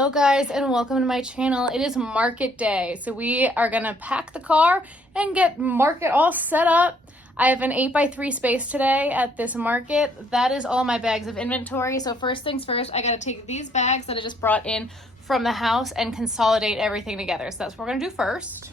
Hello guys, and welcome to my channel. It is market day, so we are gonna pack the car and get market all set up. I have an 8x3 space today at this market. That is all my bags of inventory. So first things first, I gotta take these bags that I just brought in from the house and consolidate everything together. So that's what we're gonna do first.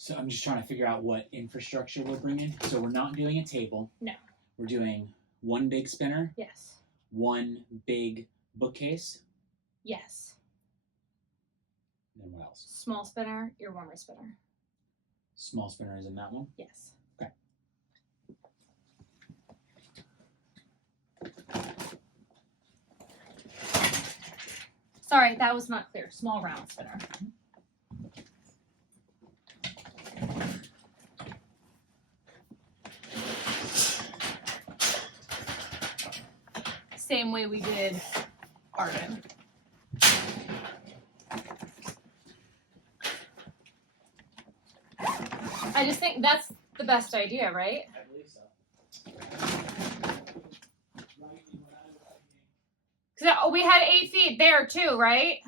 So I'm just trying to figure out what infrastructure we're bringing. So we're not doing a table. No. We're doing one big spinner. Yes. One big bookcase. Yes. And then what else? Small spinner, your warmer spinner. Small spinner is in that one? Yes. Okay. Sorry, that was not clear. Small round spinner. Same way we did Arden. I just think that's the best idea, right? I believe so. Because we had 8 feet there too, right?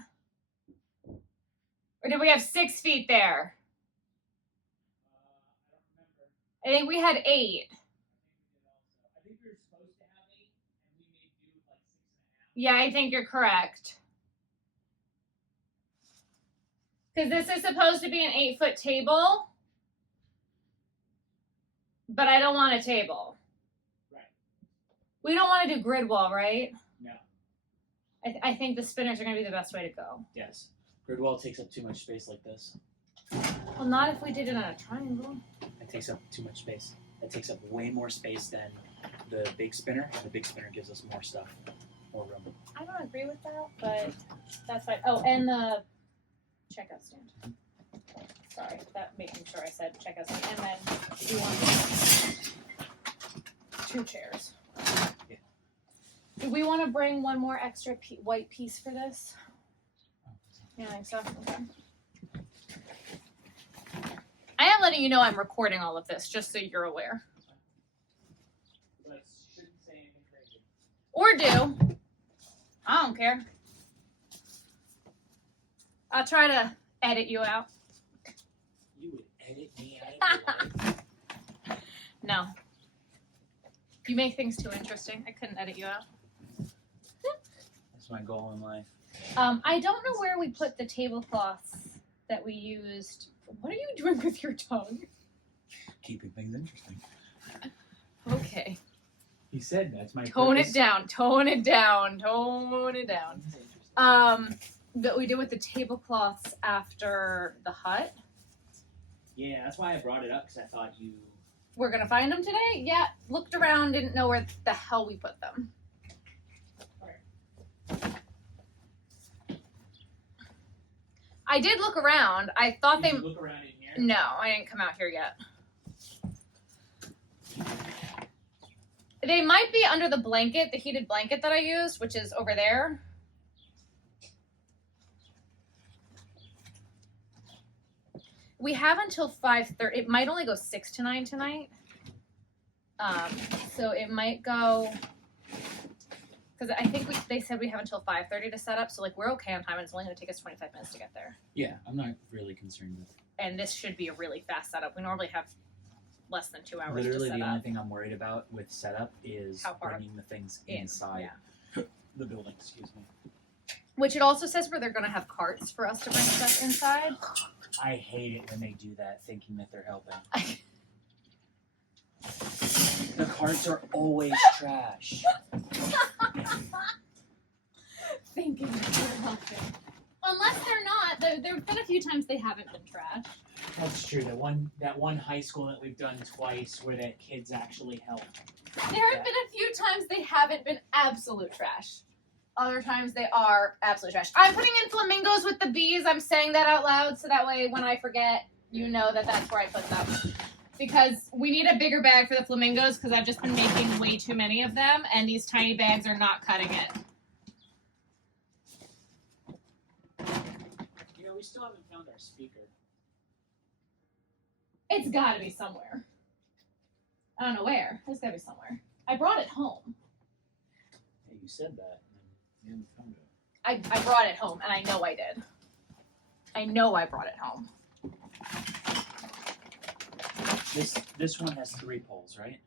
Or did we have 6 feet there? I think we had 8. I think we were supposed to have 8, and we made do with like 6.5. Yeah, I think you're correct. Because this is supposed to be an 8-foot table, but I don't want a table. Right. We don't want to do grid wall, right? No. I think the spinners are going to be the best way to go. Yes. Grid wall takes up too much space like this. Well, not if we did it on a triangle. It takes up too much space. It takes up way more space than the big spinner. And the big spinner gives us more stuff, more room. I don't agree with that, but that's fine. Oh, and the checkout stand. Sorry, that making sure I said checkout stand. And then we want 2 chairs. Yeah. Do we want to bring one more extra white piece for this? Yeah, I think so. Okay. I am letting you know I'm recording all of this, just so you're aware. But I shouldn't say anything crazy. Or do. I don't care. I'll try to edit you out. You would edit me out of your life? No. You make things too interesting. I couldn't edit you out. That's my goal in life. I don't know where we put the tablecloths that we used. What are you doing with your tongue? Keeping things interesting. Okay. He said that's my Tone purpose. it down. Tone it down. Tone it down. that we did with the tablecloths after the hut. Yeah, that's why I brought it up, because I thought you... We're gonna find them today? Yeah, looked around, didn't know where the hell we put them. I did look around. I thought Did you look around in here? No, I didn't come out here yet. They might be under the blanket, the heated blanket that I used, which is over there. We have until 5:30. It might only go 6 to 9 tonight. So it might go, because I think they said we have until 5:30 to set up. So like we're okay on time, and it's only going to take us 25 minutes to get there. Yeah, I'm not really concerned with. And this should be a really fast setup. We normally have less than 2 hours. Literally, to set the up. only thing I'm worried about with setup is bringing the things inside the building. Excuse me. Which it also says where they're going to have carts for us to bring stuff inside. I hate it when they do that, thinking that they're helping. The carts are always trash. Thinking that they're helping. Unless they're not. There have been a few times they haven't been trash. That's true. That one high school that we've done twice where that kids actually help. There have been a few times they haven't been absolute trash. Other times they are absolute trash. I'm putting in flamingos with the bees. I'm saying that out loud so that way when I forget, you know that that's where I put them. Because we need a bigger bag for the flamingos because I've just been making way too many of them and these tiny bags are not cutting it. You know, we still haven't found our speaker. It's got to be somewhere. I don't know where. It's got to be somewhere. I brought it home. Yeah, you said that. You haven't found it. I brought it home, and I know I did. I know I brought it home. This one has 3 poles, right?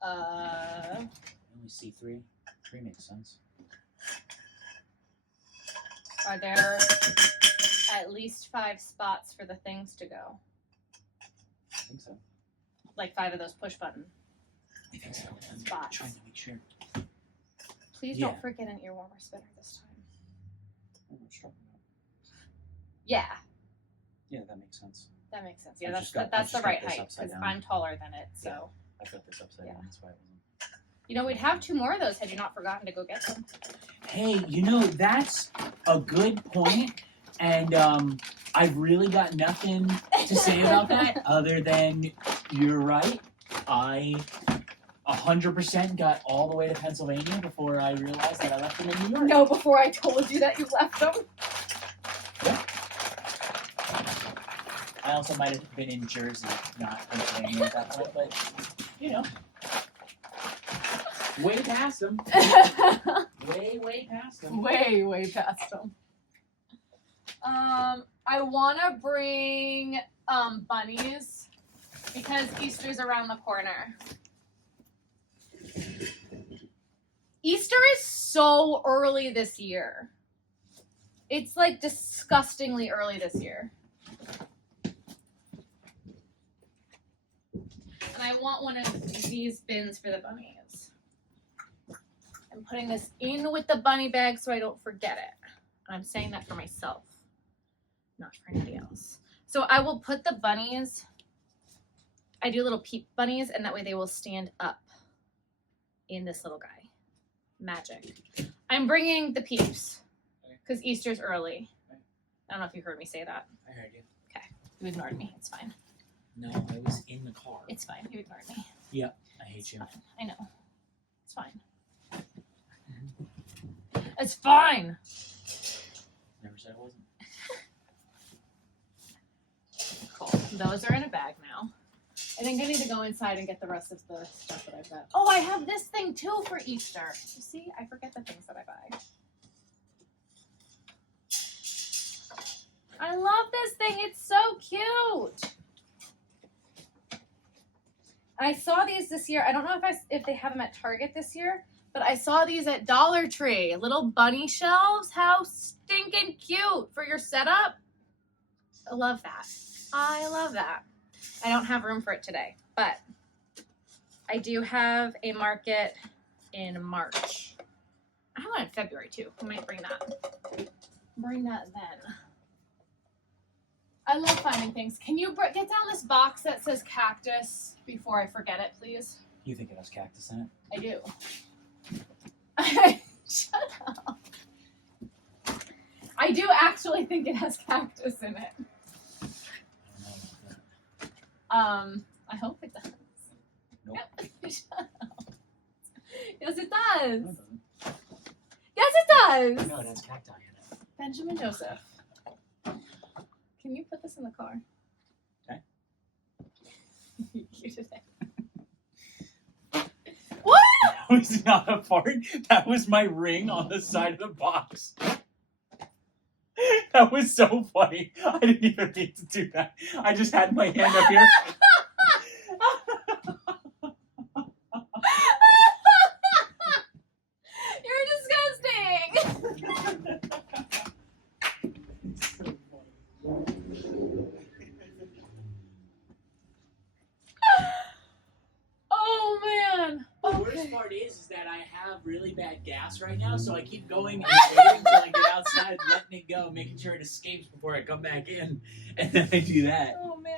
I only see 3. 3 makes sense. Are there at least 5 spots for the things to go? I think so. Like 5 of those push button. I think so. I'm Spots. trying to make sure. Please don't forget an ear warmer spinner this time. What was talking about? Yeah, Yeah, that makes sense. that makes sense. I Yeah, just that's got the right this height upside because down. I'm taller than it. So I've got this upside down. That's why it wasn't. you know we'd have 2 more of those had you not forgotten to go get them. Hey, you know, that's a good point, and I've really got nothing to say about that other than you're right. I 100% got all the way to Pennsylvania before I realized that I left them in New York. No, before I told you that you left them. Yeah. I also might have been in Jersey, not Pennsylvania at that point, but, you know. Way past them. Way past them. Way past them. I want to bring bunnies because Easter's around the corner. Easter is so early this year. It's like disgustingly early this year. And I want one of these bins for the bunnies. I'm putting this in with the bunny bag so I don't forget it. And I'm saying that for myself, not for anybody else. So I will put the bunnies, I do little peep bunnies, and that way they will stand up in this little guy. Magic. I'm bringing the peeps because Easter's early. I don't know if you heard me say that. I heard you. Okay. You ignored me. It's fine. No, I was in the car. It's fine. You ignored me. Yeah, I hate you. Fine. I know. It's fine. It's fine. Never said it wasn't. Cool. Those are in a bag now. I think I need to go inside and get the rest of the stuff that I've got. Oh, I have this thing too for Easter. You see, I forget the things that I buy. I love this thing. It's so cute. I saw these this year. I don't know if they have them at Target this year, but I saw these at Dollar Tree. Little bunny shelves. How stinking cute for your setup. I love that. I love that. I don't have room for it today, but I do have a market in March. I have one in February too. I might bring that. Bring that then. I love finding things. Can you get down this box that says cactus before I forget it, please? You think it has cactus in it? I do. Shut up. I do actually think it has cactus in it. I don't know about that. I hope it does. Nope. Shut up. Yes, it does. No, it doesn't. Yes, it does. No, it has cacti in it. Benjamin Joseph. Can you put this in the car? Okay. You did it. What? That was not a fart. That was my ring on the side of the box. That was so funny. I didn't even mean to do that. I just had my hand up here. You're disgusting. Oh man. The Okay. worst part is that I have really bad gas right now, so I keep going and waiting until I get outside, letting it go, making sure it escapes before I come back in, and then I do that. Oh man.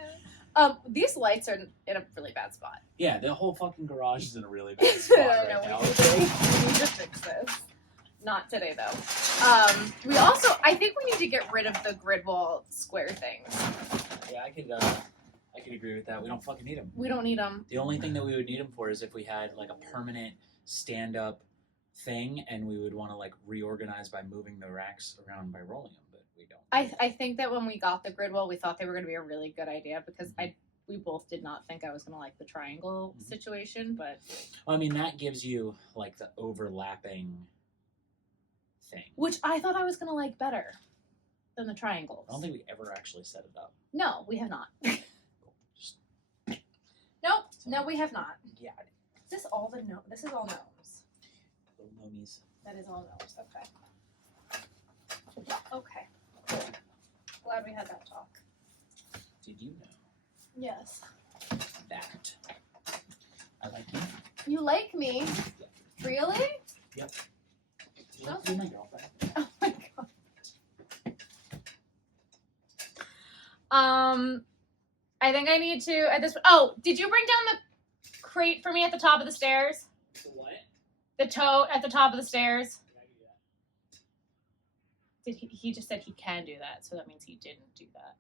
These lights are in a really bad spot. Yeah, the whole fucking garage is in a really bad spot right now. We need to fix this. Not today though. We also, I think we need to get rid of the grid wall square things. Yeah, I could agree with that. We don't fucking need them. We don't need them. The only thing that we would need them for is if we had like a permanent stand-up thing, and we would want to like reorganize by moving the racks around by rolling them, but we don't. I think that when we got the grid wall, we thought they were going to be a really good idea because we both did not think I was going to like the triangle situation, but Well, I mean, that gives you like the overlapping thing. which I thought I was going to like better than the triangles. I don't think we ever actually set it up. No, we have not. Just, No, we have not. yeah, Is this all the no? This is all gnomes. little nomies. That is all gnomes. Okay. Okay. Glad we had that talk. Did you know Yes. that I like you? You like me? Yep. Really? Yep. Okay. You're my girlfriend. Oh my god. I think I need to at this. Oh, did you bring down the crate for me at the top of the stairs? The what? The tote at the top of the stairs. Did I do that? Did he just said he can do that, so that means he didn't do that.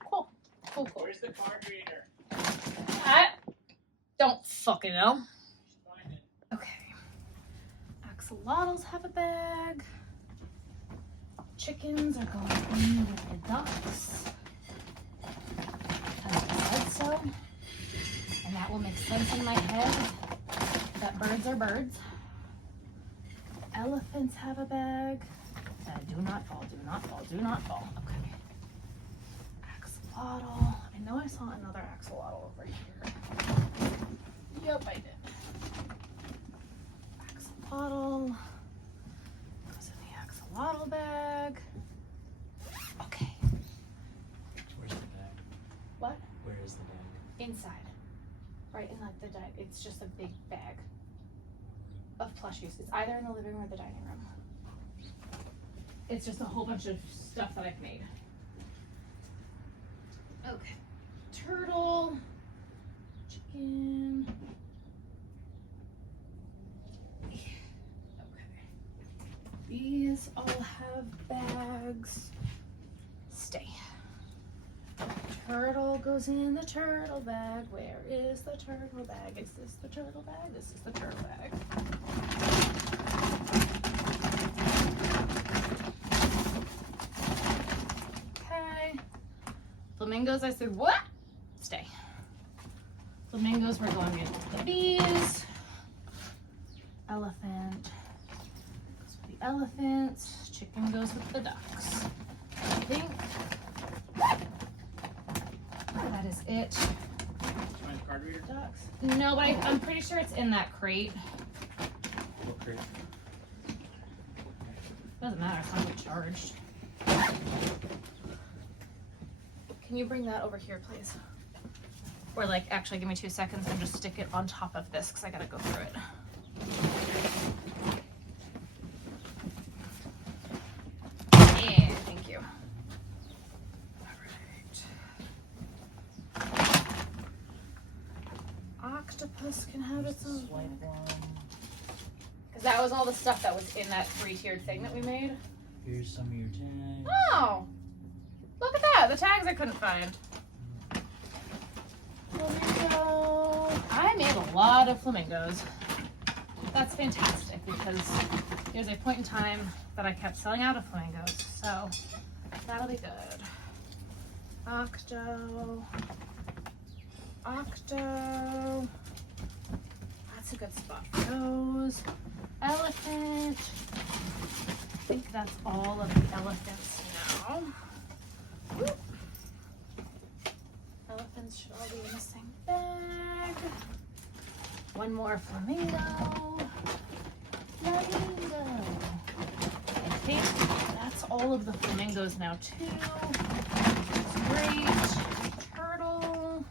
Cool. Cool. Where's the card reader? I don't fucking know. Find it. Okay. Axolotls have a bag. Chickens are going in with the ducks. Because I said so. And that will make sense in my head that birds are birds. Elephants have a bag. Do not fall, do not fall, do not fall. Okay. Axolotl. I know I saw another axolotl over here. Yep, I did. Axolotl. Goes in the axolotl bag. Okay. Where's the bag? What? Where is the bag? Inside. Right in like the it's just a big bag of plushies. It's either in the living room or the dining room. It's just a whole bunch of stuff that I've made. Okay. Turtle. Chicken. Yeah. Okay. These all have bags. Stay. Turtle goes in the turtle bag. Where is the turtle bag? Is this the turtle bag? This is the turtle bag. Okay. Flamingos, I said, what? Stay. Flamingos were going in with the bees. Elephant goes with the elephants. Chicken goes with the ducks. I think that is it. Did you find the card reader? Ducks. No, but I'm pretty sure it's in that crate. What crate? Doesn't matter, it's not charged. Can you bring that over here, please? Or like, actually give me 2 seconds and just stick it on top of this because I gotta go through it. Yeah, thank you. Alright. Octopus can have its own. Because that was all the stuff that was in that 3-tiered thing that we made. Here's some of your tags. Oh! Look at that! The tags I couldn't find. Flamingo. I made a lot of flamingos. That's fantastic because there's a point in time that I kept selling out of flamingos. So that'll be good. Octo. Octo. That's a good spot for those. Elephant. I think that's all of the elephants now. Whoop. Elephants should all be in the same bag. One more flamingo. Flamingo. I think that's all of the flamingos now too. That's great. Turtle.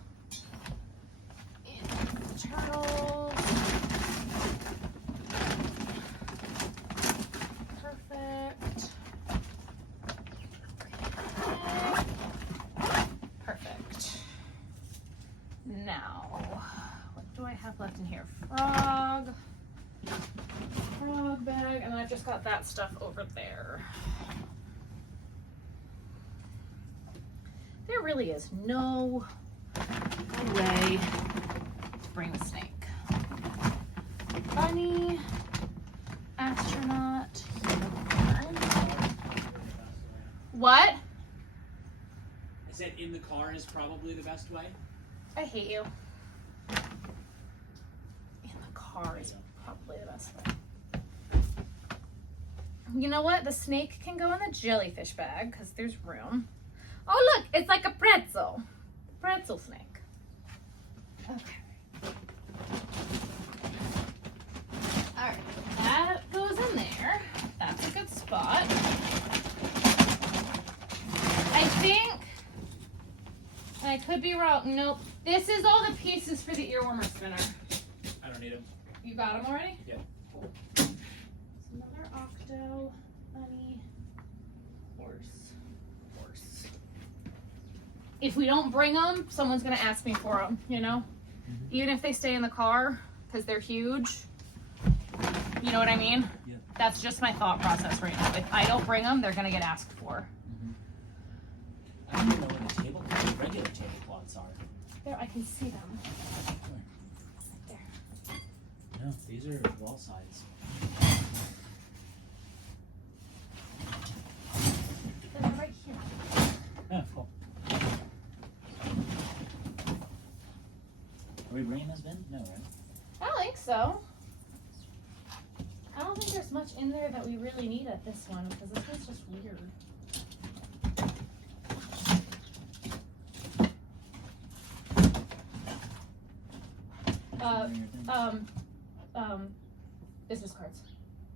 And turtles. Perfect. Perfect. Now, what do I have left in here? Frog bag, and I've just got that stuff over there. There really is no way to bring the snake. Bunny, astronaut, unicorn. What? I said in the car is probably the best way. I hate you. In the car is probably the best way. You know what? The snake can go in the jellyfish bag because there's room. Oh look, it's like a pretzel. Pretzel snake. Okay. Alright, that goes in there. That's a good spot. I think, I could be wrong. Nope. This is all the pieces for the earwormer spinner. I don't need them. You got them already? Yep. Cool. Another octo, bunny, horse. If we don't bring them, someone's gonna ask me for them, you know? Even if they stay in the car, because they're huge. You know what I mean? Yeah. That's just my thought process right now. If I don't bring them, they're gonna get asked for. I don't even know where the regular tablecloths are. There, I can see them. There. No, these are wall sides. They're right here. Oh, cool. Are we bringing this bin? No, right? I don't think so. I don't think there's much in there that we really need at this one because this one's just weird. Business cards.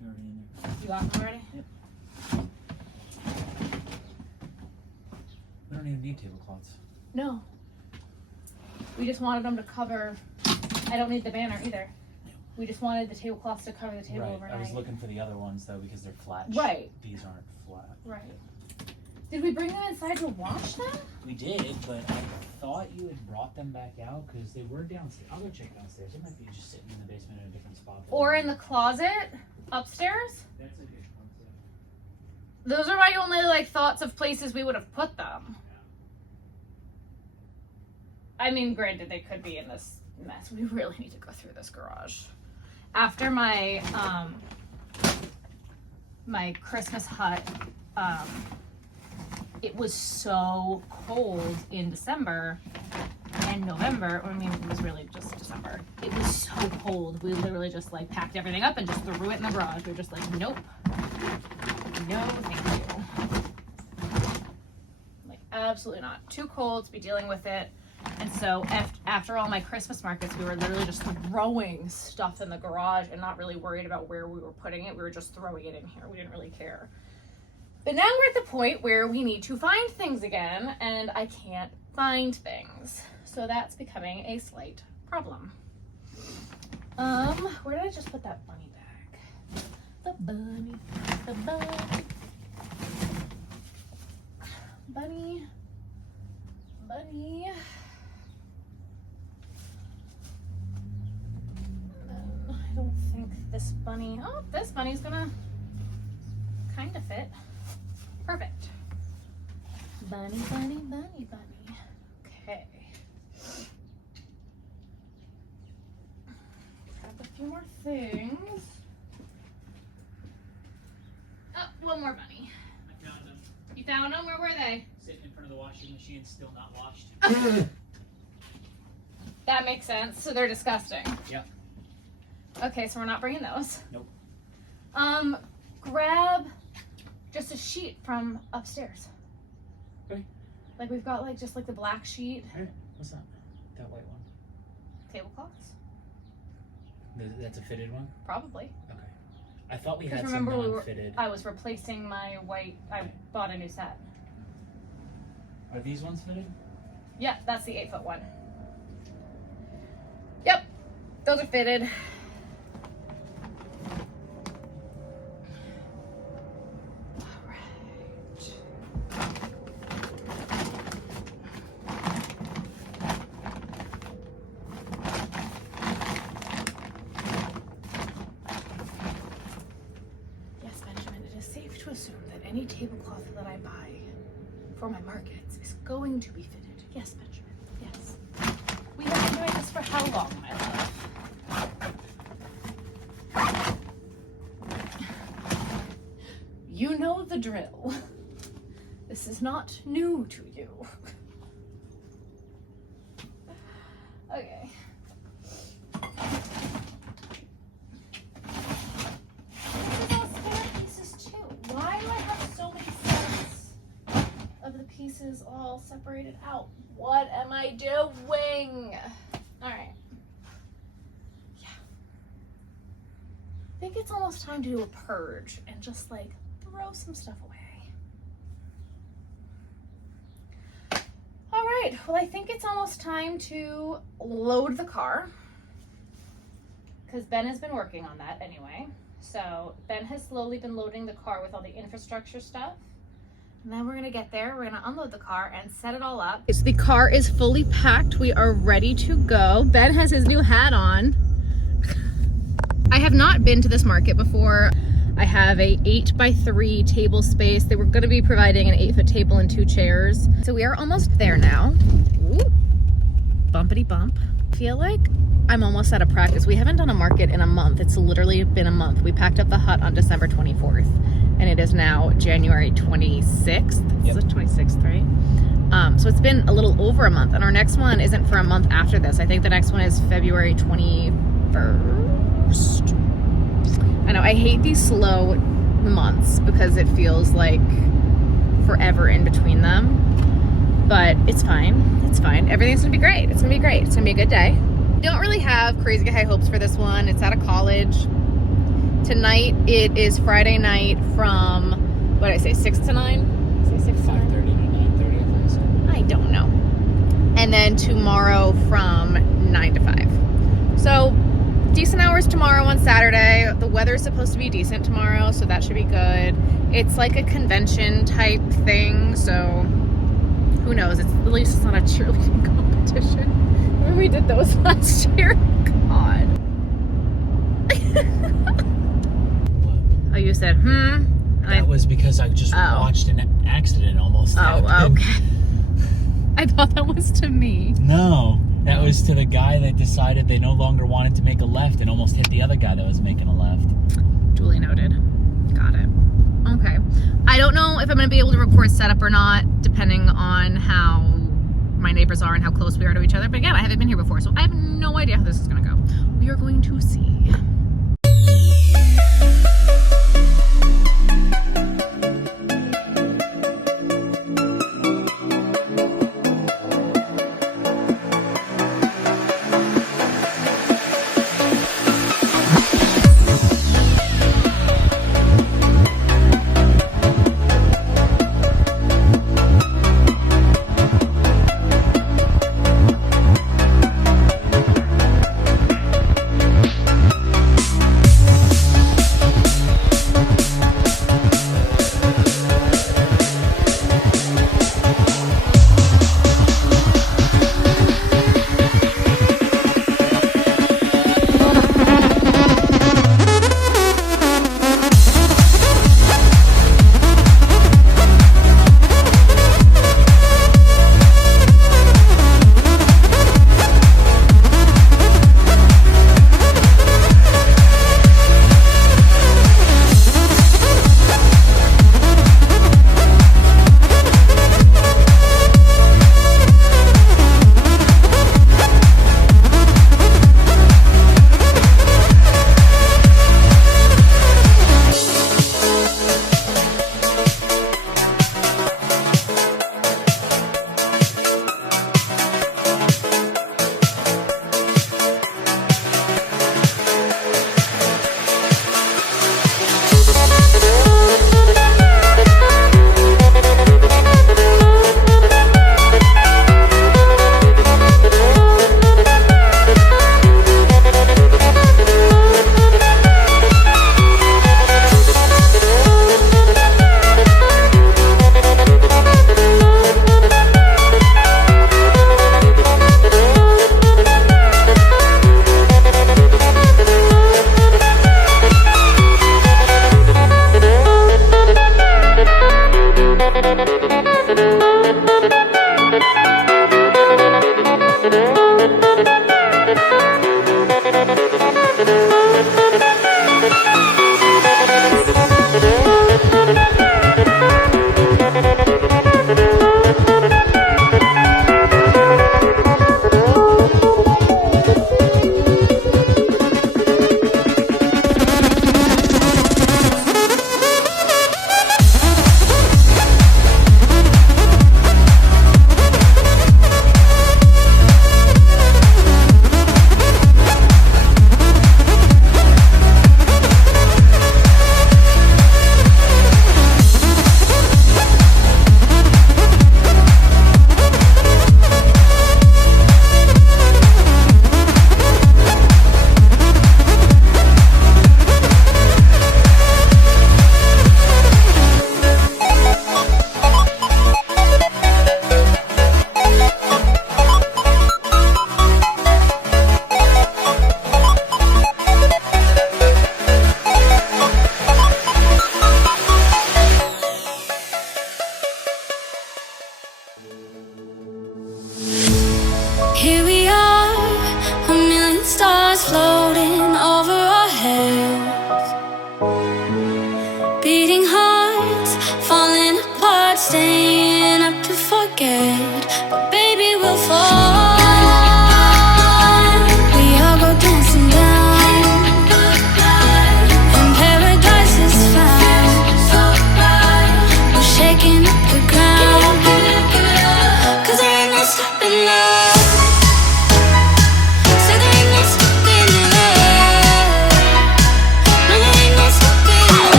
They're already in there. You got them already? Yep. We don't even need tablecloths. No. We just wanted them to cover. I don't need the banner either. We just wanted the tablecloths to cover the table Right. overnight. I was looking for the other ones though because they're flat. Right. These aren't flat. Right. Did we bring them inside to wash them? We did, but I thought you had brought them back out because they were downstairs. I'll go check downstairs. It might be just sitting in the basement in a different spot. Or in the closet upstairs? That's a good concept. Those are my only like thoughts of places we would have put them. I mean, granted, they could be in this mess. We really need to go through this garage. After my my Christmas hut, it was so cold in December and November. I mean, it was really just December. It was so cold. We literally just like packed everything up and just threw it in the garage. We were just like, nope. No, thank you. Like, absolutely not. Too cold to be dealing with it. And so after all my Christmas markets, we were literally just throwing stuff in the garage and not really worried about where we were putting it. We were just throwing it in here. We didn't really care. But now we're at the point where we need to find things again, and I can't find things. So that's becoming a slight problem. Where did I just put that bunny bag? The bunny, the bunny. Bunny, bunny. I don't think this bunny, oh, this bunny's gonna kind of fit. Perfect. Bunny, bunny, bunny, bunny. Okay. Grab a few more things. Oh, one more bunny. I found them. You found them? Where were they? Sitting in front of the washing machine, still not washed. That makes sense. So they're disgusting. Yep. Okay, so we're not bringing those. Nope. Grab just a sheet from upstairs. Okay. Like we've got like just like the black sheet. Hey, what's that? That white one. Tablecloths? That's a fitted one? Probably. Okay. I thought we had Because some remember non-fitted. I was replacing my white, I bought a new set. Are these ones fitted? Yeah, that's the 8-foot one. Yep, those are fitted. To assume that any tablecloth that I buy for my markets is going to be fitted. Yes, Benjamin. Yes. We have been doing this for how long, my love? You know the drill. This is not new to you. Okay. Pieces all separated out. What am I doing? All right. Yeah. I think it's almost time to do a purge and just like throw some stuff away. All right. Well, I think it's almost time to load the car because Ben has been working on that anyway. So Ben has slowly been loading the car with all the infrastructure stuff. And then we're gonna get there, we're gonna unload the car and set it all up. So the car is fully packed. We are ready to go. Ben has his new hat on. I have not been to this market before. I have a 8x3 table space. They were gonna be providing an 8-foot table and 2 chairs. So we are almost there now. Ooh. Bumpity bump. I feel like I'm almost out of practice. We haven't done a market in a month. It's literally been a month. We packed up the hut on December 24th. And it is now January 26th. Yep. It's the 26th, right? So it's been a little over a month. And our next one isn't for a month after this. I think the next one is February 21st. I know, I hate these slow months because it feels like forever in between them. But it's fine. It's fine. Everything's gonna be great. It's gonna be great. It's gonna be a good day. Don't really have crazy high hopes for this one. It's out of college. Tonight it is Friday night from, what did I say, 6 to 9? Did I say 6 to 9? 5:30 to 9:30, I think so. I don't know. And then tomorrow from 9 to 5. So decent hours tomorrow on Saturday. The weather is supposed to be decent tomorrow, so that should be good. It's like a convention type thing, so who knows? At least it's not a cheerleading competition. When we did those last year, God. Oh, you said, That was because I just watched an accident almost happen. Oh, okay. I thought that was to me. No, that was to the guy that decided they no longer wanted to make a left and almost hit the other guy that was making a left. Duly noted. Got it. Okay. I don't know if I'm going to be able to record setup or not, depending on how my neighbors are and how close we are to each other. But again, I haven't been here before, so I have no idea how this is going to go. We are going to see.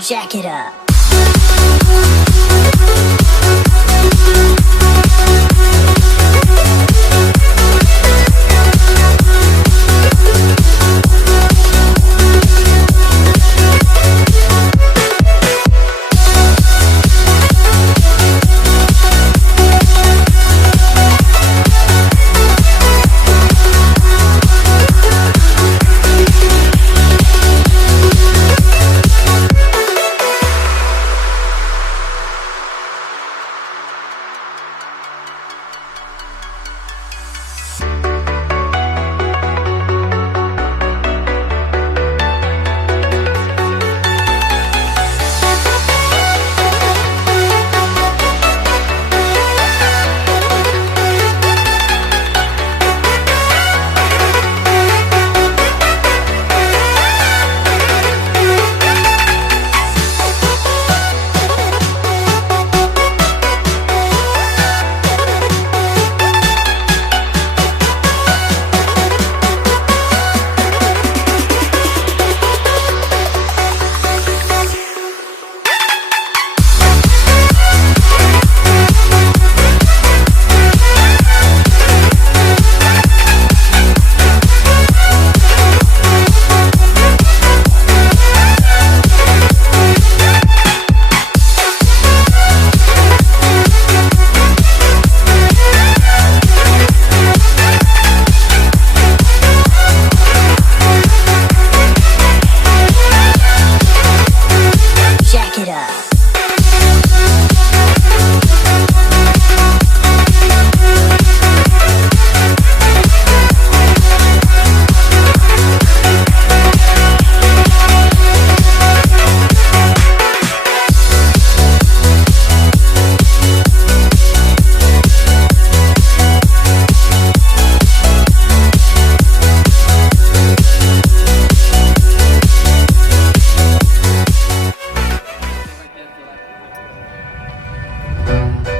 Jack it up.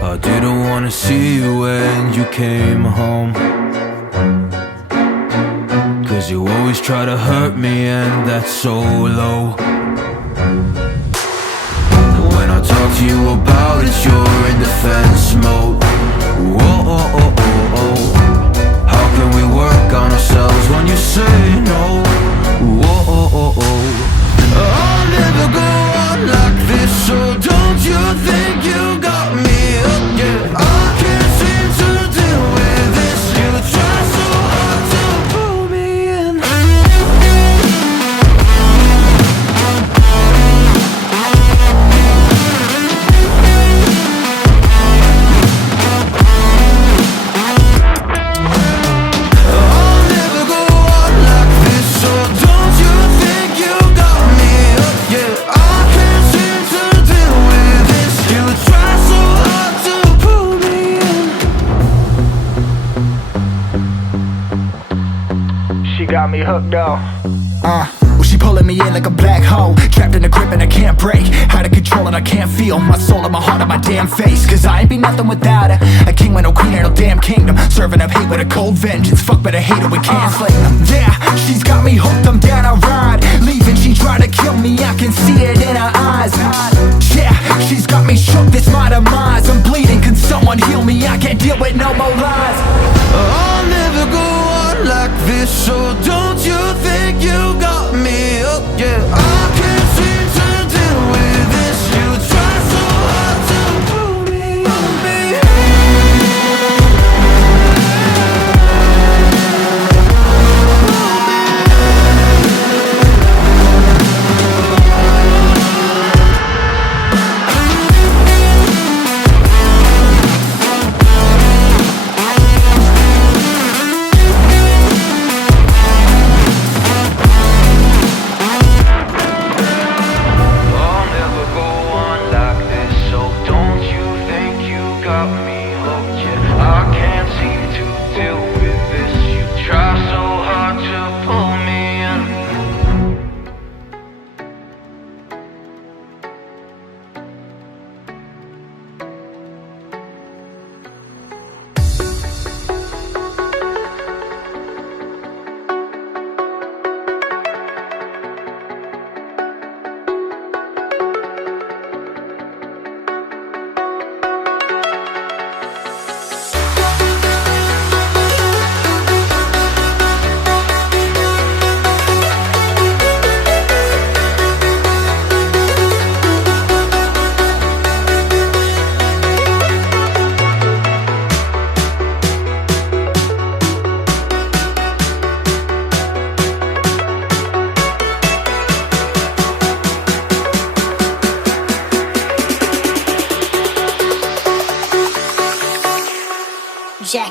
I didn't wanna see you when you came home, 'cause you always try to hurt me, and that's so low. When I talk to you about it, you're in defense mode. Whoa, oh, oh, oh, oh. How can we work on ourselves when you say no? Whoa, oh, oh, oh. I'll never go on like this, so don't you think you got me up? Yeah, I can't seem to deal with this. You try so hard to pull me in. I'll never go on like this, so don't you think you got me up? Yeah, I can't seem to deal with this. You try so hard to pull me in. She got me hooked up. Well, she pulling me in like a black hole, trapped in a grip and I can't break. Out of control and I can't feel my soul and my heart on my damn face. 'Cause I ain't be nothing without her. A king with no queen and no damn kingdom, serving up hate with a cold vengeance. Fuck, but I hate her, we can't slay them. Yeah, she's got me hooked, I'm down, I ride. Leaving, she tried to kill me, I can see it in her eyes. Yeah, she's got me shook, this my demise. I'm bleeding, can someone heal me? I can't deal with no more lies. I'll never go on like this, so don't you think you got me up? Yeah, I can't seem to deal with this. You try so hard to pull me up, baby.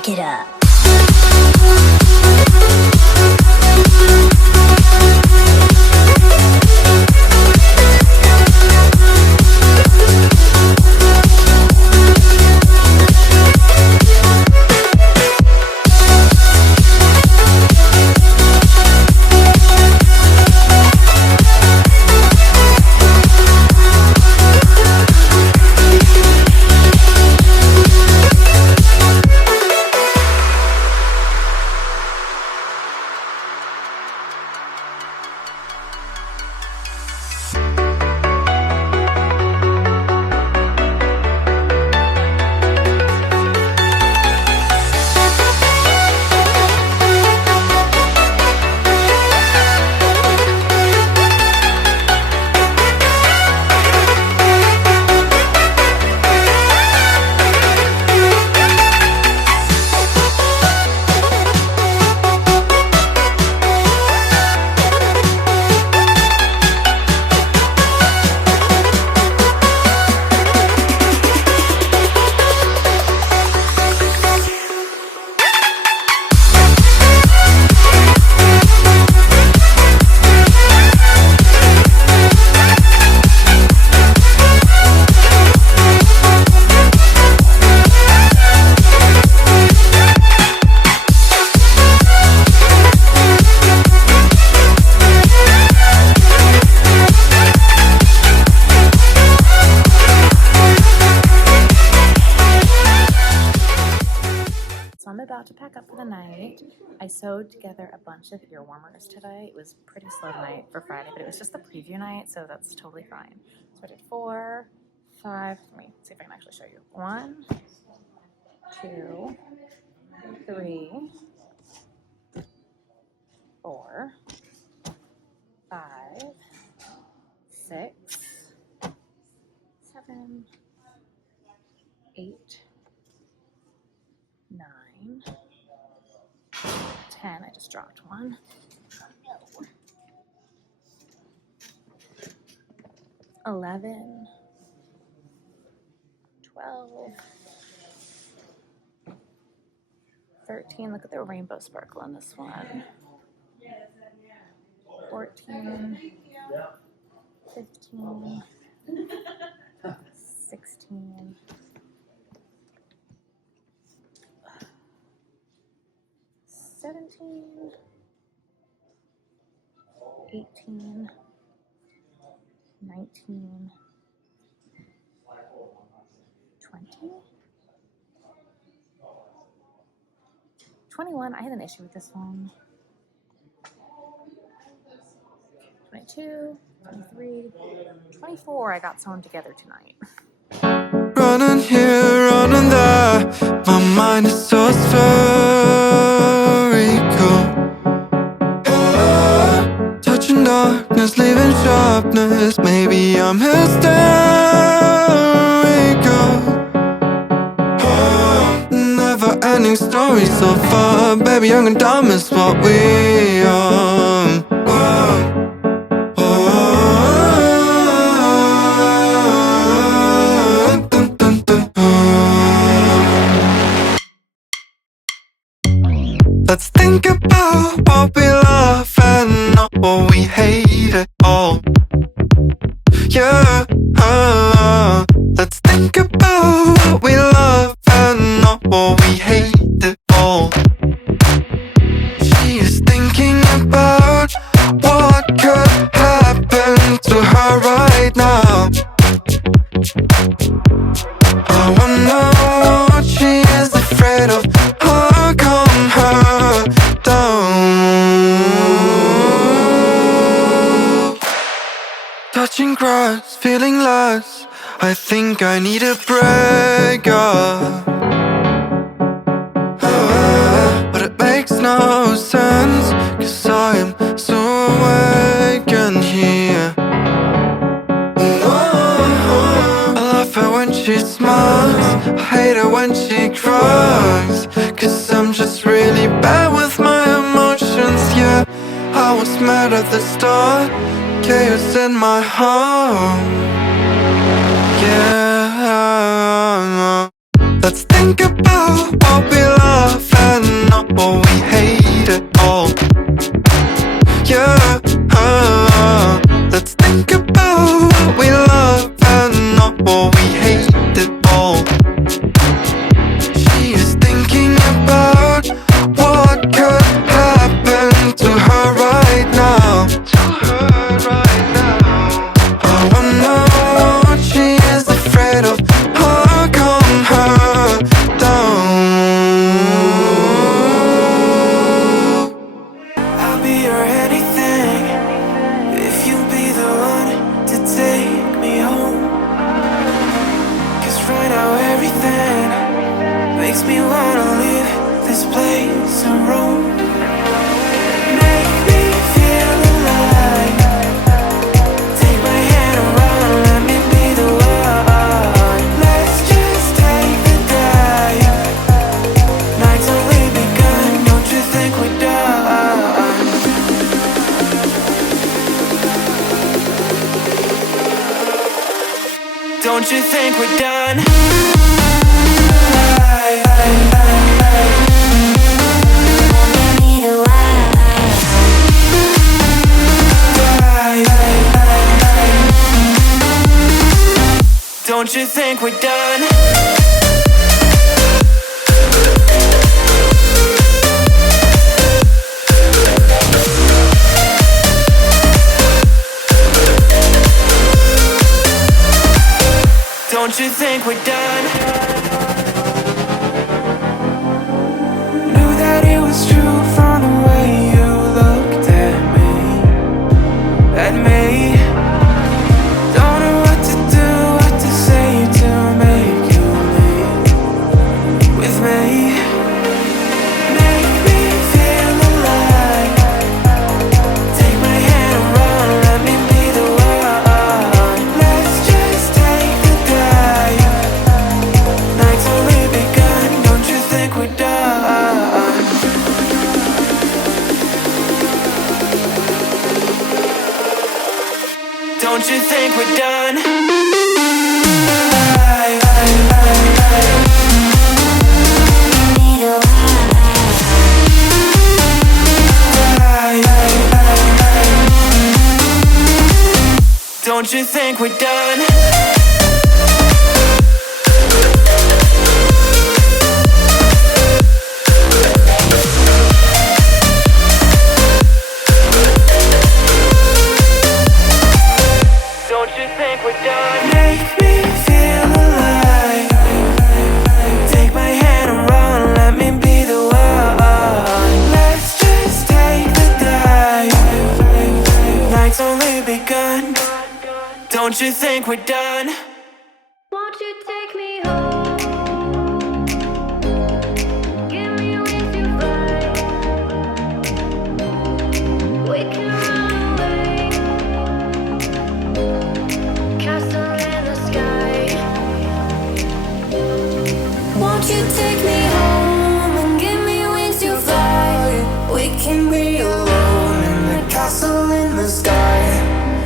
Back it up. I'm about to pack up for the night. I sewed together a bunch of ear warmers today. It was pretty slow night for Friday, but it was just the preview night, so that's totally fine. So I did 4, 5, let me see if I can actually show you. 1, 2, 3, 4, 5, 6, 7, 8, 9, 10. I just dropped one. 11, 12, 13. Look at the rainbow sparkle on this one. 14, 15, 16, 17, 18, 19, 20, 21. I had an issue with this one. 22, 23, 24. I got sewn together tonight. Running here, running there, my mind is so spherical. Touching darkness, leaving sharpness. Maybe I'm hysterical. Never ending story so far. Baby, young and dumb is what we are. Let's think about what we love and not what we hate at all. Yeah, let's think about what we love and not what we hate at all. She is thinking about what could happen to her right now. I wonder what she is afraid of. How calm her down. Touching grass, feeling less. I think I need a breakup. But it makes no sense, 'cause I am so awake and here. I love her when she smiles, I hate her when she cries, 'cause I'm just really bad with my emotions, yeah. I was mad at the start, chaos in my heart, yeah. Let's think about what we love about what we love and not what we hate at all. She is thinking about what could happen to her right now. I wonder what she is afraid of. How calm her down. I'll be your anything if you be the one to take me home. 'Cause right now everything makes me wanna leave this place and roam. Make me feel alive. Take my hand around, let me be the one. Let's just take the dive. Night's only begun, don't you think we're done? Don't you think we're done? Don't you think we're done? Don't you think we're done? Knew that it was true from the way you looked at me. At me. Don't know what to do, what to say to make you leave with me. Make me feel alive. Take my hand around, let me be the one. Let's just take the dive. Night's only begun, don't you think we're done? Don't you think we're done? Don't you think we're done? Don't you think we're done? Make me feel alive. Take my hand around, let me be the one. Let's just take the dive. Night's only begun. Don't you think we're done? Won't you take me home? Give me wings to fly. We can run away. Castle in the sky. Won't you take me home and give me wings to fly? We can be alone in the castle in the sky.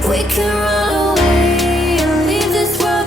We can run away and leave this world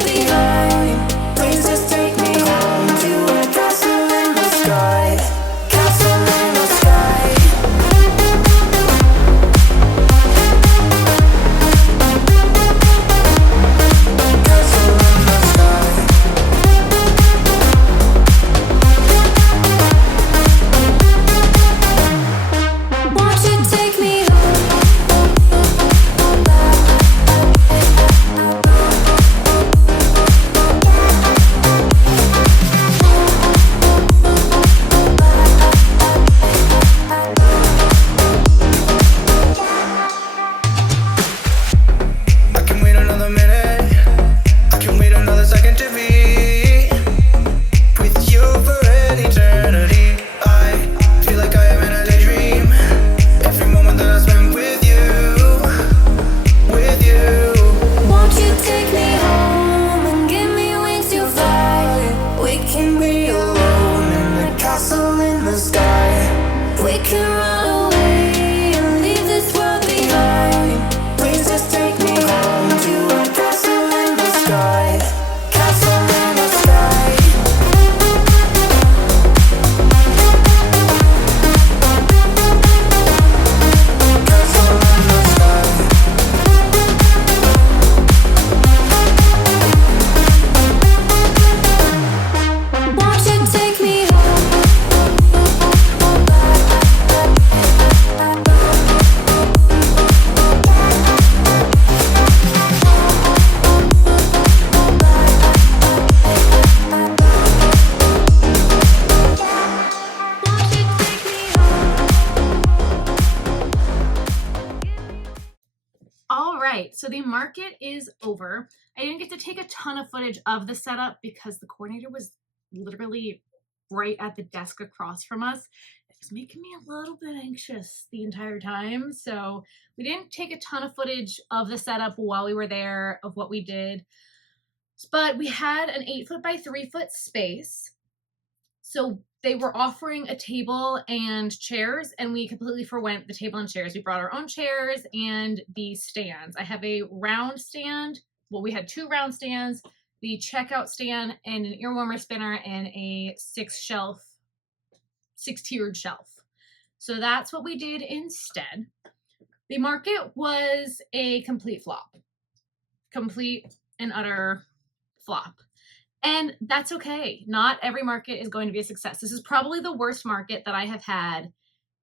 market is over. I didn't get to take a ton of footage of the setup because the coordinator was literally right at the desk across from us. It was making me a little bit anxious the entire time. So we didn't take a ton of footage of the setup while we were there, of what we did. But we had an 8 foot by 3 foot space. So they were offering a table and chairs, and we completely forwent the table and chairs. We brought our own chairs and the stands. I have a round stand. Well, we had 2 round stands, the checkout stand, and an ear warmer spinner, and a 6-tiered shelf. So that's what we did instead. The market was a complete flop. Complete and utter flop. And that's okay. Not every market is going to be a success. This is probably the worst market that I have had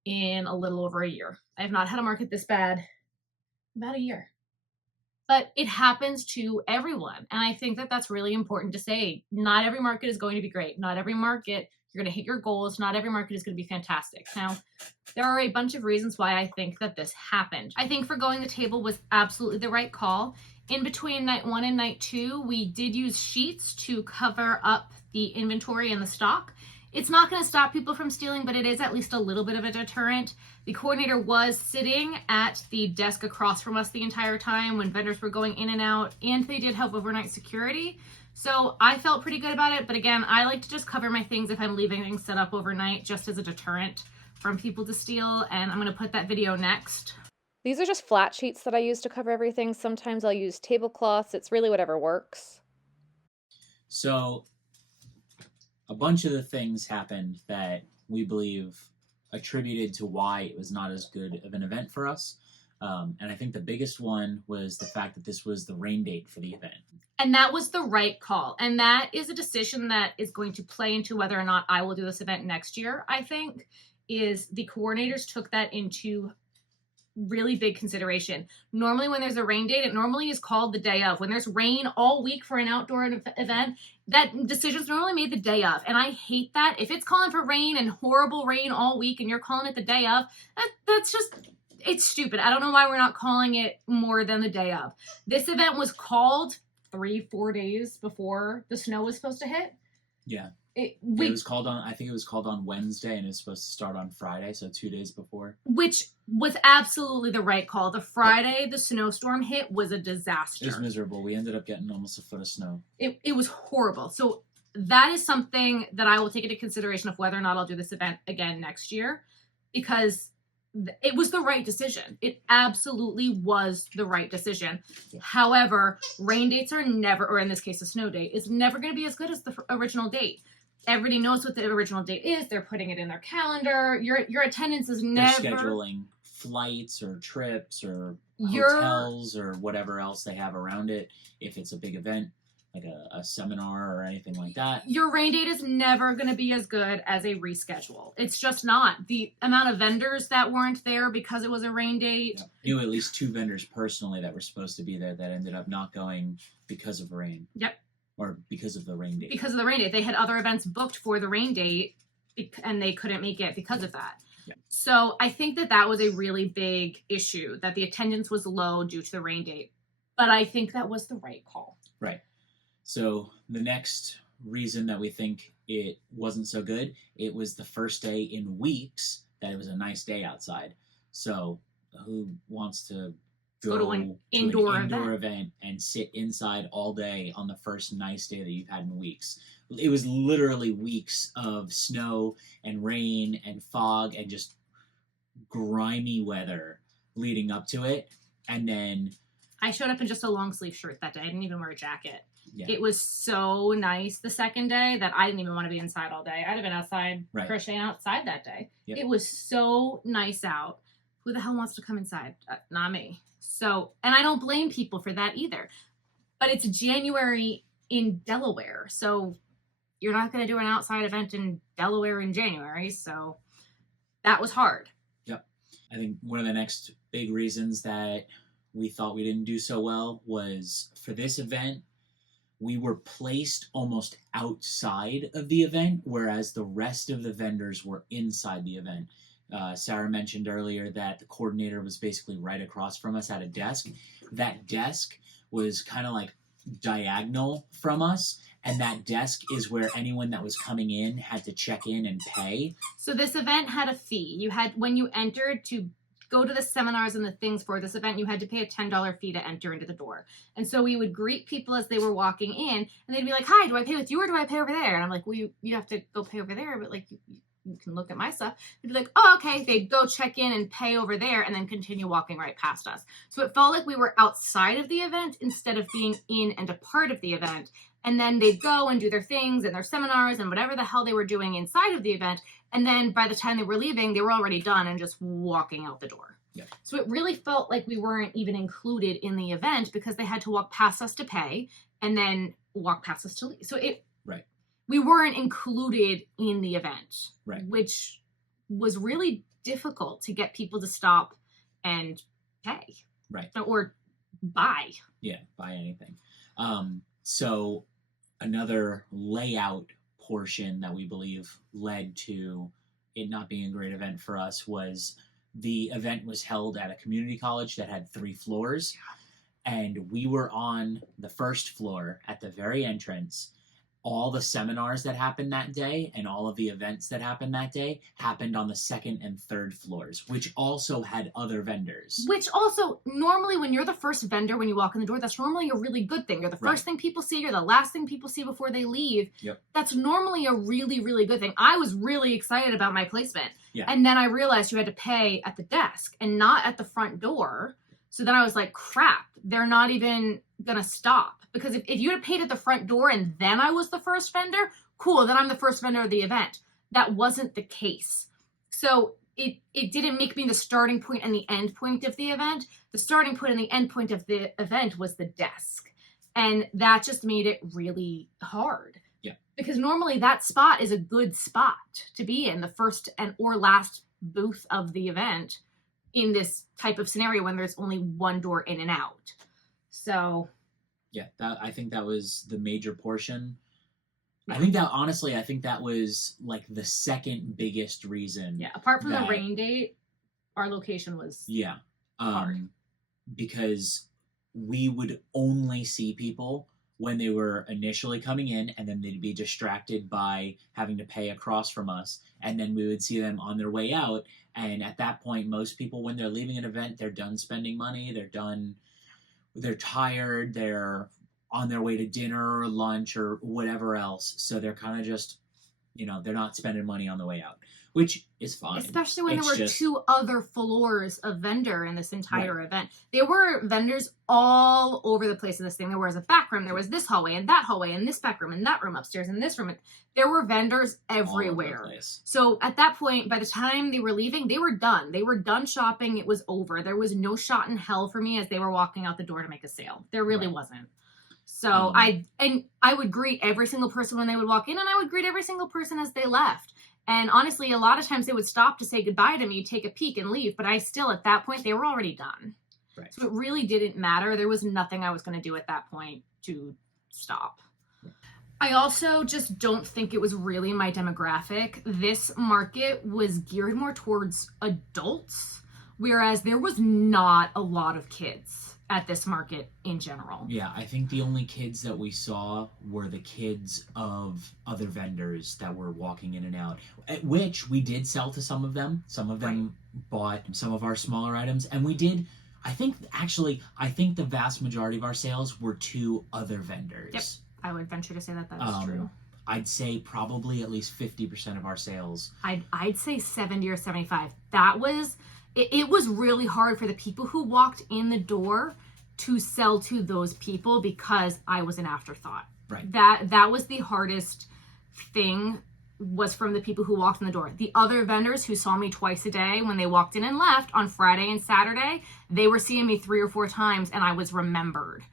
in a little over a year. I have not had a market this bad in about a year. But it happens to everyone. And I think that that's really important to say. Not every market is going to be great. Not every market, you're going to hit your goals. Not every market is going to be fantastic. Now, there are a bunch of reasons why I think that this happened. I think forgoing the table was absolutely the right call. In between night 1 and night 2, we did use sheets to cover up the inventory and the stock. It's not going to stop people from stealing, but it is at least a little bit of a deterrent. The coordinator was sitting at the desk across from us the entire time when vendors were going in and out, and they did help overnight security. So I felt pretty good about it. But again, I like to just cover my things if I'm leaving things set up overnight, just as a deterrent from people to steal. And I'm going to put that video next. These are just flat sheets that I use to cover everything. Sometimes I'll use tablecloths. It's really whatever works. So a bunch of the things happened that we believe attributed to why it was not as good of an event for us. And I think the biggest one was the fact that this was the rain date for the event. And that was the right call. And that is a decision that is going to play into whether or not I will do this event next year, I think, is the coordinators took that into really big consideration. Normally when there's a rain date, it normally is called the day of. When there's rain all week for an outdoor event, that decision's normally made the day of. And I hate that. If it's calling for rain and horrible rain all week and you're calling it the day of, that's just, it's stupid. I don't know why we're not calling it more than the day of. This event was called 3-4 days before the snow was supposed to hit. Yeah. It was called on, I think it was called on Wednesday, and it was supposed to start on Friday, so 2 days before. Which was absolutely the right call. The Friday the snowstorm hit was a disaster. It was miserable. We ended up getting almost a foot of snow. It was horrible. So that is something that I will take into consideration of whether or not I'll do this event again next year, because it was the right decision. It absolutely was the right decision. Yeah. However, rain dates are never, or in this case, a snow date, is never going to be as good as the original date. Everybody knows what the original date is. They're putting it in their calendar. Your attendance is never... They're scheduling flights or trips or hotels or whatever else they have around it. If it's a big event, like a seminar or anything like that. Your rain date is never going to be as good as a reschedule. It's just not. The amount of vendors that weren't there because it was a rain date. Yeah. I knew at least 2 vendors personally that were supposed to be there that ended up not going because of rain. Yep. Or because of the rain date. Because of the rain date. They had other events booked for the rain date and they couldn't make it because of that. Yeah. So I think that was a really big issue, that the attendance was low due to the rain date. But I think that was the right call. Right. So the next reason that we think it wasn't so good, it was the first day in weeks that it was a nice day outside. So who wants to go to an indoor event and sit inside all day on the first nice day that you've had in weeks? It was literally weeks of snow and rain and fog and just grimy weather leading up to it. And then I showed up in just a long sleeve shirt that day. I didn't even wear a jacket. Yeah. It was so nice the second day that I didn't even want to be inside all day. I'd have been outside, crocheting outside that day. Yep. It was so nice out. Who the hell wants to come inside? Not me. So, and I don't blame people for that either. But it's January in Delaware. So you're not going to do an outside event in Delaware in January. So that was hard. Yep. I think one of the next big reasons that we thought we didn't do so well was for this event, we were placed almost outside of the event, whereas the rest of the vendors were inside the event. Sarah mentioned earlier that the coordinator was basically right across from us at a desk. That desk was kind of like diagonal from us, and that desk is where anyone that was coming in had to check in and pay. So this event had a fee. You had, when you entered to go to the seminars and the things for this event, you had to pay a $10 fee to enter into the door. And so we would greet people as they were walking in, and they'd be like, "Hi, do I pay with you or do I pay over there?" And I'm like, "Well, you have to go pay over there, but like you can look at my stuff." They'd be like, "Oh, okay." They'd go check in and pay over there and then continue walking right past us. So it felt like we were outside of the event instead of being in and a part of the event. And then they'd go and do their things and their seminars and whatever the hell they were doing inside of the event. And then by the time they were leaving, they were already done and just walking out the door. Yep. So it really felt like we weren't even included in the event because they had to walk past us to pay and then walk past us to leave. So we weren't included in the event, right, which was really difficult to get people to stop and pay, right, or buy. Yeah, buy anything. So another layout portion that we believe led to it not being a great event for us was the event was held at a community college that had 3 floors, and we were on the first floor at the very entrance. All the seminars that happened that day and all of the events that happened that day happened on the 2nd and 3rd floors, which also had other vendors. Which also, normally when you're the first vendor, when you walk in the door, that's normally a really good thing. You're the first thing people see, you're the last thing people see before they leave. Yep. That's normally a really, really good thing. I was really excited about my placement. Yeah. And then I realized you had to pay at the desk and not at the front door. So then I was like, crap, they're not even going to stop. Because if you had paid at the front door and then I was the first vendor, cool, then I'm the first vendor of the event. That wasn't the case. So it didn't make me the starting point and the end point of the event. The starting point and the end point of the event was the desk. And that just made it really hard. Yeah. Because normally that spot is a good spot to be in, the first and or last booth of the event in this type of scenario when there's only one door in and out. So... yeah, I think that was the major portion. I think that was like the second biggest reason. Yeah, apart from the rain date, our location was hard. Because we would only see people when they were initially coming in, and then they'd be distracted by having to pay across from us, and then we would see them on their way out. And at that point, most people, when they're leaving an event, they're done spending money, they're tired, they're on their way to dinner or lunch or whatever else. So they're kind of just, they're not spending money on the way out, which is fine. Especially when there were 2 other floors of vendor in this entire event. There were vendors all over the place in this thing. There was a back room, there was this hallway and that hallway and this back room and that room upstairs and this room. There were vendors everywhere. So at that point, by the time they were leaving, they were done. They were done shopping. It was over. There was no shot in hell for me as they were walking out the door to make a sale. There really wasn't. So I would greet every single person when they would walk in, and I would greet every single person as they left. And honestly, a lot of times they would stop to say goodbye to me, take a peek and leave. But I still, at that point, they were already done. Right. So it really didn't matter. There was nothing I was going to do at that point to stop. I also just don't think it was really my demographic. This market was geared more towards adults, whereas there was not a lot of kids at this market in general. Yeah, I think the only kids that we saw were the kids of other vendors that were walking in and out, which we did sell to some of them. Some of them bought some of our smaller items, and we did, I think the vast majority of our sales were to other vendors. Yep. I would venture to say that is true. I'd say probably at least 50% of our sales. I'd say 70 or 75. That was... It was really hard for the people who walked in the door to sell to those people because I was an afterthought. Right. That was the hardest thing, was from the people who walked in the door. The other vendors who saw me twice a day when they walked in and left on Friday and Saturday, they were seeing me 3 or 4 times and I was remembered.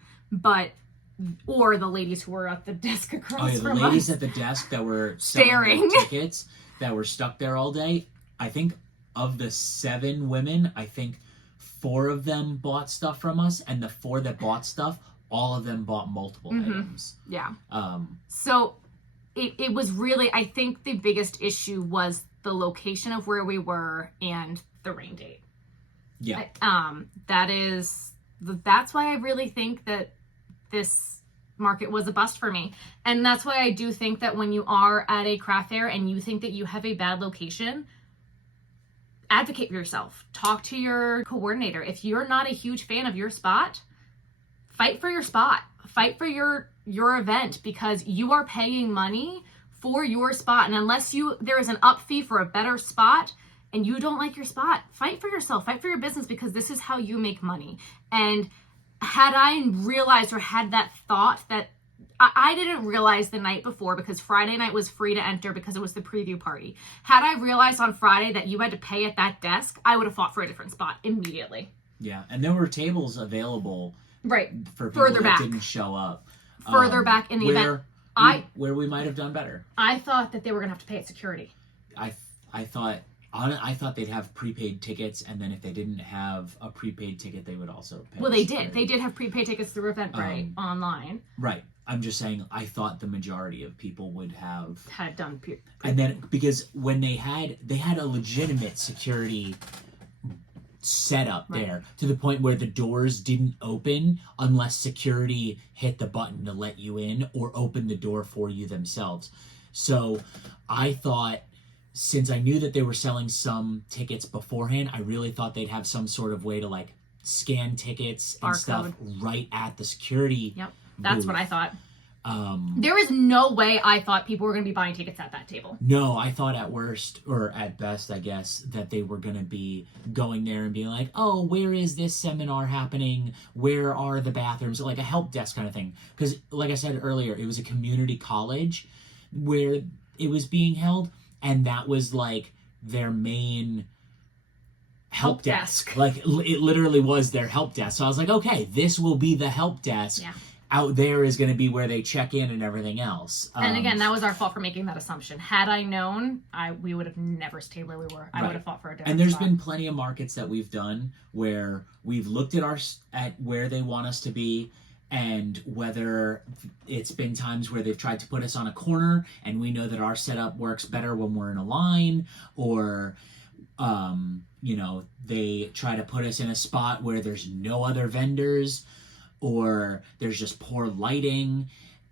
Or the ladies who were at the desk across from us. The ladies at the desk that were staring tickets that were stuck there all day. I think of the 7 women, I think 4 of them bought stuff from us, and the 4 that bought stuff, all of them bought multiple items. Yeah. So it was really, I think the biggest issue was the location of where we were and the rain date. Yeah. That's why I really think that this market was a bust for me. And that's why I do think that when you are at a craft fair and you think that you have a bad location, advocate for yourself. Talk to your coordinator. If you're not a huge fan of your spot, fight for your spot. Fight for your event, because you are paying money for your spot. And unless there is an up fee for a better spot and you don't like your spot, fight for yourself, fight for your business, because this is how you make money. And had I realized, or had that thought that I didn't realize the night before, because Friday night was free to enter because it was the preview party. Had I realized on Friday that you had to pay at that desk, I would have fought for a different spot immediately. Yeah, and there were tables available right for people further that back. didn't show up. Further back in the event. Where we might have done better. I thought that they were going to have to pay at security. I thought they'd have prepaid tickets, and then if they didn't have a prepaid ticket, they would also pay. Well, they security. did. They did have prepaid tickets through Eventbrite online. Right. I'm just saying, I thought the majority of people would have had done and then, because when they had a legitimate security setup there, to the point where the doors didn't open unless security hit the button to let you in or open the door for you themselves. So I thought, since I knew that they were selling some tickets beforehand, I really thought they'd have some sort of way to like scan tickets and stuff right at the security. Yep. That's booth. what I thought. There is no way I thought people were going to be buying tickets at that table. No, I thought at worst, or at best, I guess, that they were going to be going there and being like, oh, where is this seminar happening? Where are the bathrooms? Like a help desk kind of thing. Because, like I said earlier, it was a community college where it was being held, and that was like their main help desk. Like, it literally was their help desk. So I was like, okay, this will be the help desk. Yeah. Out there is going to be where they check in and everything else. And again, that was our fault for making that assumption. Had I known, we would have never stayed where we were. I would have fought for a different And there's spot. been plenty of markets that we've done where we've looked at where they want us to be, and whether it's been times where they've tried to put us on a corner and we know that our setup works better when we're in a line, or they try to put us in a spot where there's no other vendors, or there's just poor lighting,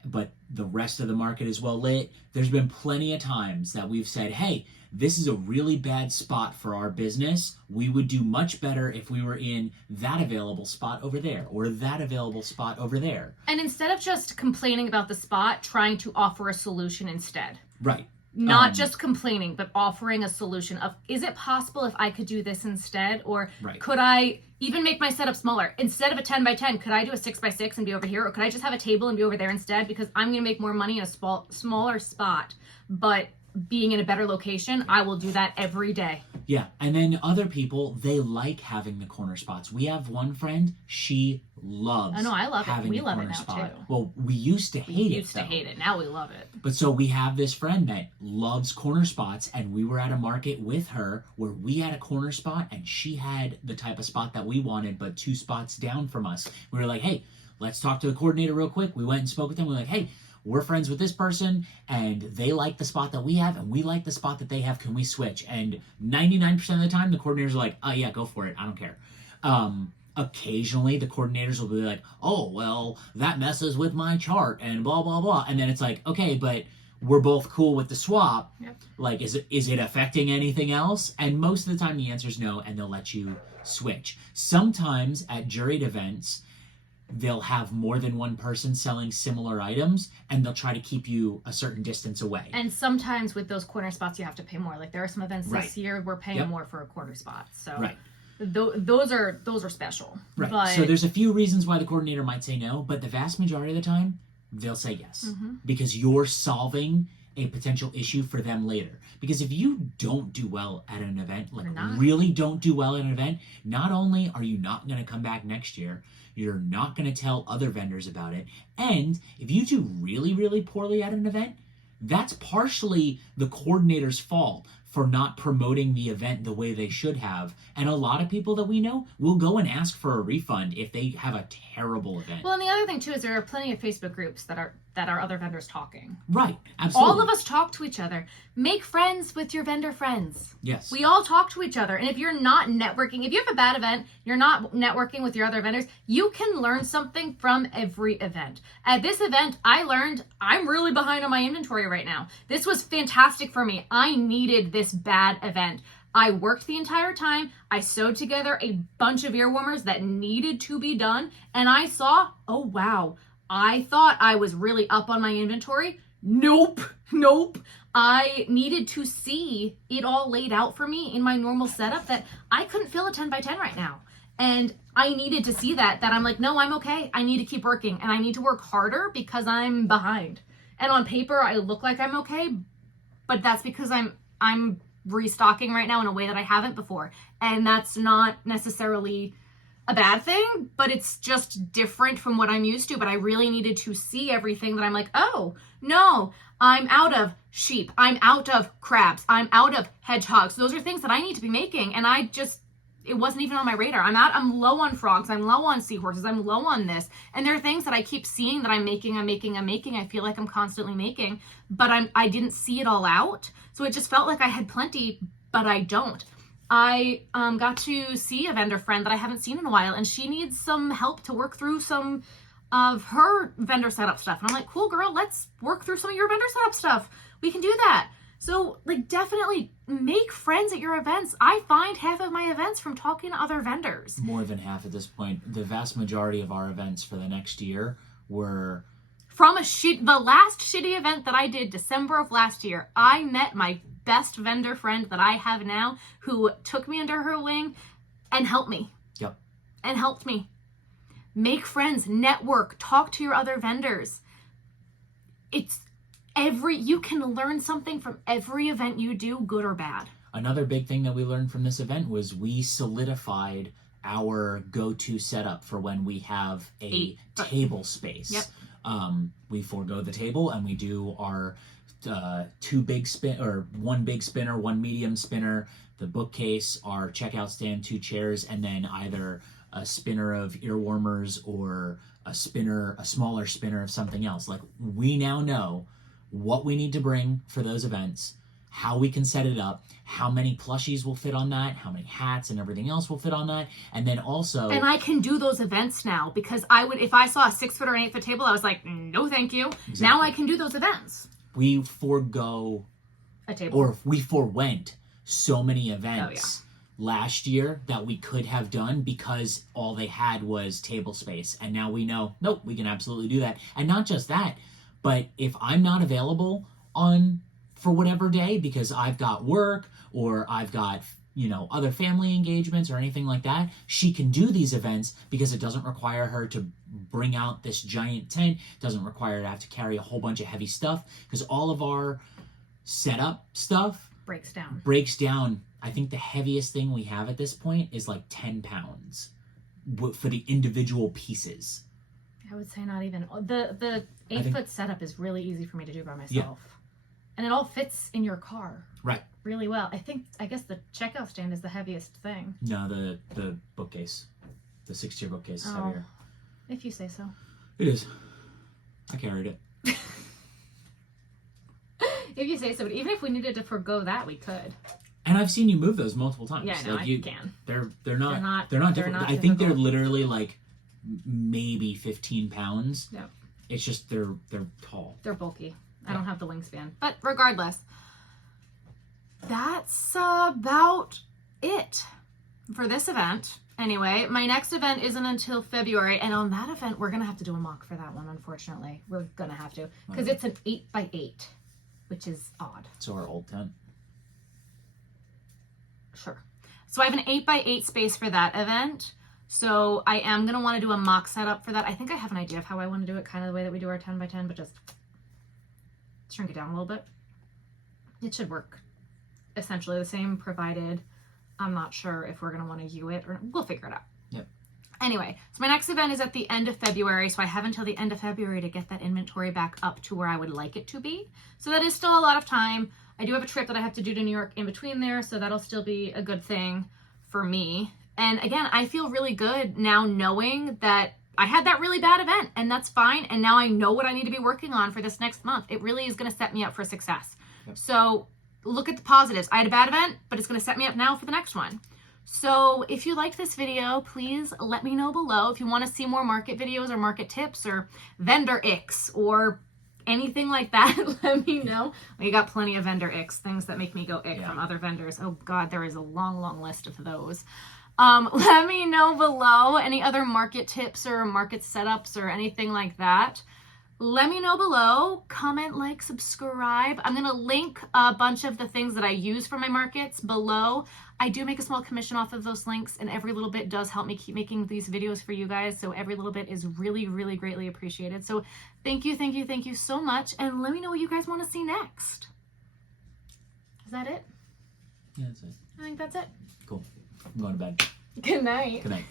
but the rest of the market is well lit. There's been plenty of times that we've said, hey, this is a really bad spot for our business. We would do much better if we were in that available spot over there, or that available spot over there. And instead of just complaining about the spot, trying to offer a solution instead. Right. Not just complaining, but offering a solution of, is it possible if I could do this instead? Or could I even make my setup smaller? Instead of a 10 by 10, could I do a 6 by 6 and be over here? Or could I just have a table and be over there instead? Because I'm going to make more money in a smaller spot, but being in a better location, I will do that every day. Yeah, and then other people, they like having the corner spots. We have one friend, she loves I love it. having We the love corner it now spot. too. Well, we used to hate it. We used to hate it. Now we love it. But so we have this friend that loves corner spots, and we were at a market with her where we had a corner spot and she had the type of spot that we wanted, but 2 spots down from us. We were like, hey, let's talk to the coordinator real quick. We went and spoke with them. We were like, hey, we're friends with this person and they like the spot that we have and we like the spot that they have. Can we switch? And 99% of the time, the coordinators are like, oh yeah, go for it. I don't care. Occasionally, the coordinators will be like, oh, well, that messes with my chart and blah, blah, blah. And then it's like, okay, but we're both cool with the swap. Yep. Like, is it affecting anything else? And most of the time, the answer is no, and they'll let you switch. Sometimes at juried events, they'll have more than one person selling similar items, and they'll try to keep you a certain distance away. And sometimes with those corner spots, you have to pay more. Like there are some events this year we're paying more for a corner spot. So those are special. Right. But So there's a few reasons why the coordinator might say no, but the vast majority of the time, they'll say yes. Because you're solving a potential issue for them later. Because if you don't do well at an event, like really don't do well at an event, not only are you not going to come back next year, you're not going to tell other vendors about it. And if you do really, really poorly at an event, that's partially the coordinator's fault for not promoting the event the way they should have. And a lot of people that we know will go and ask for a refund if they have a terrible event. Well, and the other thing too is there are plenty of Facebook groups that are other vendors talking. Right, absolutely. All of us talk to each other. Make friends with your vendor friends. Yes. We all talk to each other. And if you're not networking, if you have a bad event, you're not networking with your other vendors, you can learn something from every event. At this event, I learned I'm really behind on my inventory right now. This was fantastic for me. I needed this bad event. I worked the entire time. I sewed together a bunch of ear warmers that needed to be done. And I saw, oh wow, I thought I was really up on my inventory. Nope. I needed to see it all laid out for me in my normal setup that I couldn't fill a 10 by 10 right now. And I needed to see that I'm like, no, I'm okay. I need to keep working and I need to work harder because I'm behind. And on paper, I look like I'm okay, but that's because I'm restocking right now in a way that I haven't before. And that's not necessarily a bad thing, but it's just different from what I'm used to. But I really needed to see everything that I'm like, oh, no, I'm out of sheep. I'm out of crabs. I'm out of hedgehogs. Those are things that I need to be making. And it wasn't even on my radar. I'm low on frogs. I'm low on seahorses. I'm low on this. And there are things that I keep seeing that I'm making. I feel like I'm constantly making, but I didn't see it all out. So it just felt like I had plenty, but I don't. I got to see a vendor friend that I haven't seen in a while, and she needs some help to work through some of her vendor setup stuff. And I'm like, cool, girl, let's work through some of your vendor setup stuff. We can do that. So, like, definitely make friends at your events. I find half of my events from talking to other vendors. More than half at this point. The vast majority of our events for the next year were... From the last shitty event that I did December of last year, I met my best vendor friend that I have now who took me under her wing and helped me. Yep. And helped me. Make friends, network, talk to your other vendors. You can learn something from every event you do, good or bad. Another big thing that we learned from this event was we solidified our go-to setup for when we have a table space. Yep. We forego the table and we do our one big spinner, one medium spinner, the bookcase, our checkout stand, 2 chairs, and then either a spinner of ear warmers or a smaller spinner of something else. Like, we now know what we need to bring for those events, how we can set it up, how many plushies will fit on that, how many hats and everything else will fit on that, and then also... And I can do those events now because if I saw a 6-foot or an 8-foot table, I was like, no, thank you. Exactly. Now I can do those events. We forego a table, or we forwent so many events last year that we could have done because all they had was table space, and now we know, nope, we can absolutely do that. And not just that, but if I'm not available for whatever day because I've got work or I've got, other family engagements or anything like that, she can do these events because it doesn't require her to bring out this giant tent, doesn't require her to have to carry a whole bunch of heavy stuff, because all of our setup stuff breaks down. I think the heaviest thing we have at this point is like 10 pounds for the individual pieces. I would say not even. The 8-foot setup is really easy for me to do by myself. Yeah. And it all fits in your car. Right. Really well. I guess the checkout stand is the heaviest thing. No, the bookcase. The 6-tier bookcase is heavier. If you say so. It is. I carried it. If you say so, but even if we needed to forgo that, we could. And I've seen you move those multiple times. Yeah, no, I can. They're not difficult. I think they're literally like maybe 15 pounds. Yeah. It's just they're tall. They're bulky. I don't have the wingspan. But regardless, that's about it for this event. Anyway, my next event isn't until February, and on that event, we're going to have to do a mock for that one, unfortunately. We're going to have to, because it's an 8x8, which is odd. So our old tent? Sure. So I have an 8x8 space for that event. So I am going to want to do a mock setup for that. I think I have an idea of how I want to do it, kind of the way that we do our 10x10, but just shrink it down a little bit. It should work essentially the same, provided I'm not sure if we're going to want to U it, or we'll figure it out. Yep. Anyway, so my next event is at the end of February, so I have until the end of February to get that inventory back up to where I would like it to be. So that is still a lot of time. I do have a trip that I have to do to New York in between there, so that'll still be a good thing for me. And again, I feel really good now knowing that I had that really bad event, and that's fine. And now I know what I need to be working on for this next month. It really is going to set me up for success. Yep. So look at the positives. I had a bad event, but it's going to set me up now for the next one. So if you liked this video, please let me know below. If you want to see more market videos or market tips or vendor icks or anything like that, let me know. We got plenty of vendor icks, things that make me go ick from other vendors. Oh God, there is a long, long list of those. Let me know below any other market tips or market setups or anything like that. Let me know below. Comment, like, subscribe. I'm going to link a bunch of the things that I use for my markets below. I do make a small commission off of those links, and every little bit does help me keep making these videos for you guys. So every little bit is really, really greatly appreciated. So thank you, thank you, thank you so much. And let me know what you guys want to see next. Is that it? Yeah, that's it. I think that's it. Cool. I'm going to bed. Good night. Good night.